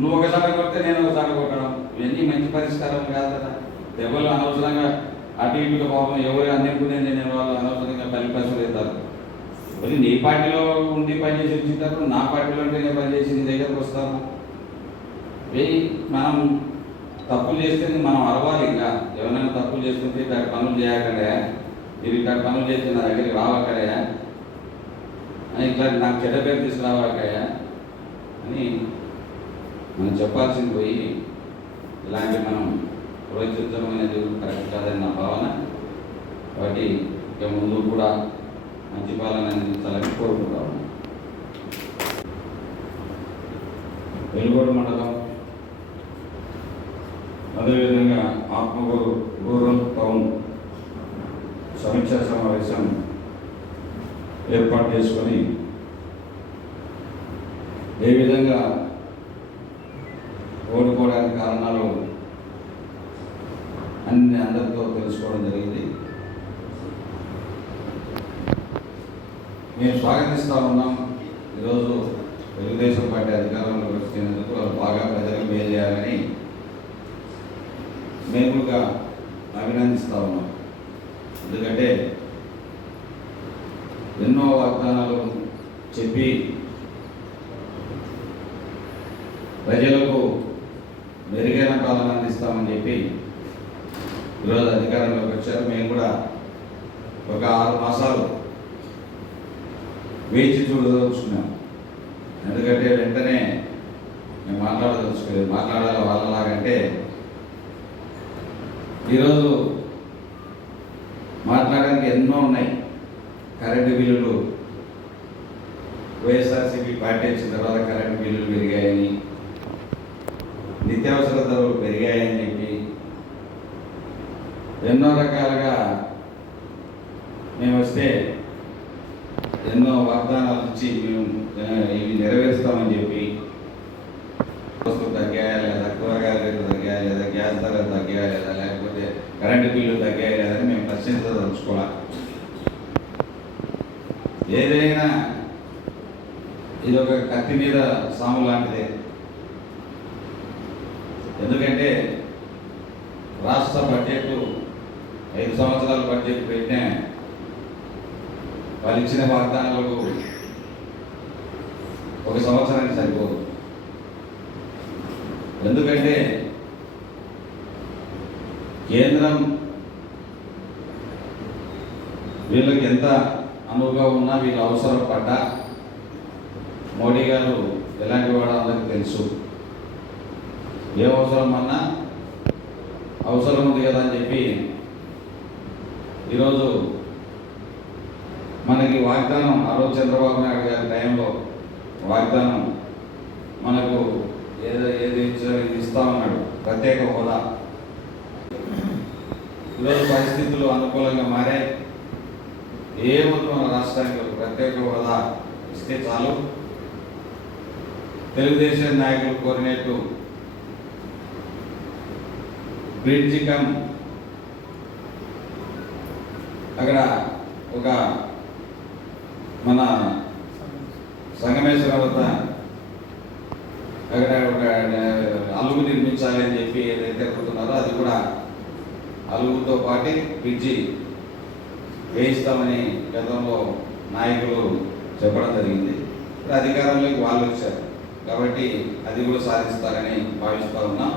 నువ్వు ఒక కొడితే నేను ఒక కొట్టడం. ఇవన్నీ మంచి పరిష్కారం కాదు కదా. దెబ్బలు అనవసరంగా అటు ఇటుగా పాపం ఎవరు అందుకునే నేను వాళ్ళు అనవసరంగా బలిపశులు అవుతారు మరి నీ పార్టీలో ఉండి పనిచేసి వచ్చింటారు నా పార్టీలో ఉంటేనే పనిచేసి నీ దగ్గరకు వస్తాను వెయ్యి మనం తప్పులు చేస్తే మనం అరవాలి ఇంకా. ఎవరైనా తప్పులు చేస్తుంటే ఇక్కడ పనులు చేయకడే మీరు ఇక్కడ పనులు చేస్తే నా దగ్గరికి రావక్కడయా ఇట్లా నాకు చెడ్డ పేరు తీసుకురావాలకయ్యా అని మనం చెప్పాల్సింది పోయి ఇలాంటి మనం ప్రోత్సహించడం అనేది కరెక్ట్ కాదని నా భావన. కాబట్టి ఇక ముందు కూడా మంచి పాలన అందించాలని కోరుకుంటాము వెలుగోడు మండలం అదేవిధంగా ఆత్మగూరు రూరల్ టౌన్ సమీక్షా సమావేశం ఏర్పాటు చేసుకొని ఏ విధంగా ఓడిపోవడానికి కారణాలు అన్ని అందరితో తెలుసుకోవడం జరిగింది. మేము స్వాగతిస్తూ ఉన్నాం. ఈరోజు తెలుగుదేశం పార్టీ అధికారంలో వచ్చినందుకు వాళ్ళు బాగా ప్రజలకు మేలు చేయాలని మేముగా అభినందిస్తూ ఉన్నాం. ఎందుకంటే ఎన్నో వాగ్దానాలు చెప్పి ప్రజలకు మెరుగైన పాలన అందిస్తామని చెప్పి ఈరోజు అధికారంలోకి వచ్చారు. మేము కూడా ఒక ఆరు మాసాలు వేచి చూడదలుచుకున్నాం. ఎందుకంటే వెంటనే మేము మాట్లాడదలుచుకోలేదు. మాట్లాడాలి వాళ్ళలాగంటే ఈరోజు మాట్లాడడానికి ఎన్నో ఉన్నాయి. కరెంటు బిల్లులు వైఎస్ఆర్సీపీ పార్టీ వచ్చిన తర్వాత కరెంటు బిల్లులు పెరిగాయని నిత్యావసర ధరలు పెరిగాయని చెప్పి ఎన్నో రకాలుగా మేము వస్తే ఎన్నో వాగ్దానాలు ఇచ్చి మేము ఇవి నెరవేరుస్తామని చెప్పి వస్తువు తగ్గాయా లేదా? కూరగాయల రేట్లు తగ్గాయా లేదా? గ్యాస్ ధరలు తగ్గాయా లేదా? లేకపోతే కరెంటు బిల్లు తగ్గాయా లేదని మేము ప్రశ్నించదలుచుకోవాలి ఏదైనా ఇది ఒక కత్తి మీద సాము లాంటిదే. ఎందుకంటే రాష్ట్ర బడ్జెట్ ఐదు సంవత్సరాల బడ్జెట్ పెట్టినా వాళ్ళు ఇచ్చిన వాగ్దానాలకు ఒక సంవత్సరానికి సరిపోదు. ఎందుకంటే కేంద్రం వీళ్ళకి ఎంత అనువుగా ఉన్నా వీళ్ళు అవసరం పడ్డా మోడీ గారు ఎలాంటి వాడో అందరికీ తెలుసు. ఏ అవసరం అన్నా అవసరం ఉంది కదా అని చెప్పి ఈరోజు మనకి వాగ్దానం ఆ రోజు చంద్రబాబు నాయుడు గారి టైంలో వాగ్దానం మనకు ఏదో ఏది ఇచ్చా- ఇది ఇస్తామన్నాడు ప్రత్యేక హోదా. ఈరోజు పరిస్థితులు అనుకూలంగా మారాయి. ఏమొద్దు మన రాష్ట్రానికి ఒక ప్రత్యేక హోదా ఇస్తే చాలు. తెలుగుదేశం నాయకులు కోరినట్టు బ్రిడ్జి అక్కడ ఒక మన సంగమేశ్వర వద్ద అక్కడ ఒక అలుగు నిర్మించాలి అని చెప్పి ఏదైతే కోరుతున్నారో అది కూడా అలుగుతో పాటు బ్రిడ్జి వేయిస్తామని గతంలో నాయకులు చెప్పడం జరిగింది. అధికారంలోకి వాళ్ళు వచ్చారు. కాబట్టి అది కూడా సాధిస్తారని భావిస్తూ ఉన్నాం.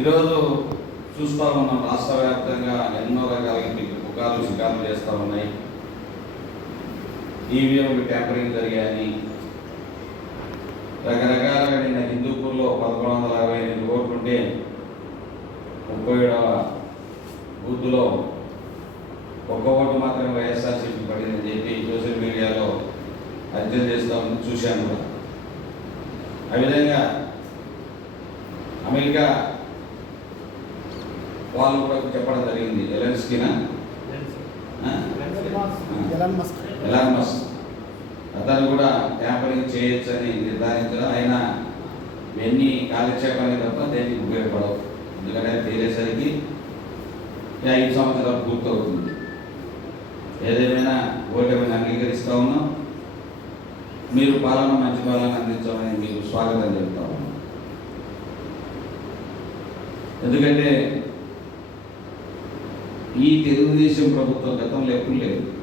ఈరోజు చూస్తూ ఉన్నాం రాష్ట్ర వ్యాప్తంగా ఎన్నో రకాల పుకార్లు షికార్లు చేస్తూ ఉన్నాయి. ఈవీఎం ట్యాంపరింగ్ జరిగాయని. రకరకాలుగా నిన్న హిందూపూర్లో పదకొండు వందల అరవై ఎనిమిది ఓట్లు ఉంటే ముప్పై ఏడవ బూత్లో ఒక్క ఓటు మాత్రమే వైఎస్ఆర్సీపీ పడిందని చెప్పి సోషల్ మీడియాలో అధ్యయనం చేస్తామని చూశాను కూడా. ఆ విధంగా అమెరికా వాళ్ళు కూడా చెప్పడం జరిగింది. ఎలెన్స్కినా ఎలాన్ మస్క్. అతను కూడా ట్యాంపరింగ్ చేయొచ్చని నిర్ధారించడం. అయినా ఇవన్నీ కాలక్షేపాన్ని తప్ప దేనికి ఉపయోగపడవు. ఎందుకంటే తేలేసరికి ఐదు సంవత్సరాలు పూర్తవుతుంది. ఏదేమైనా ఓటమిని అంగీకరిస్తా ఉన్నాం మీరు పాలన మంచి పాలన అందించమని మీకు స్వాగతం చెప్తా ఉన్నాం. ఎందుకంటే ఈ తెలుగుదేశం ప్రభుత్వం గతంలో ఎప్పుడు లేదు.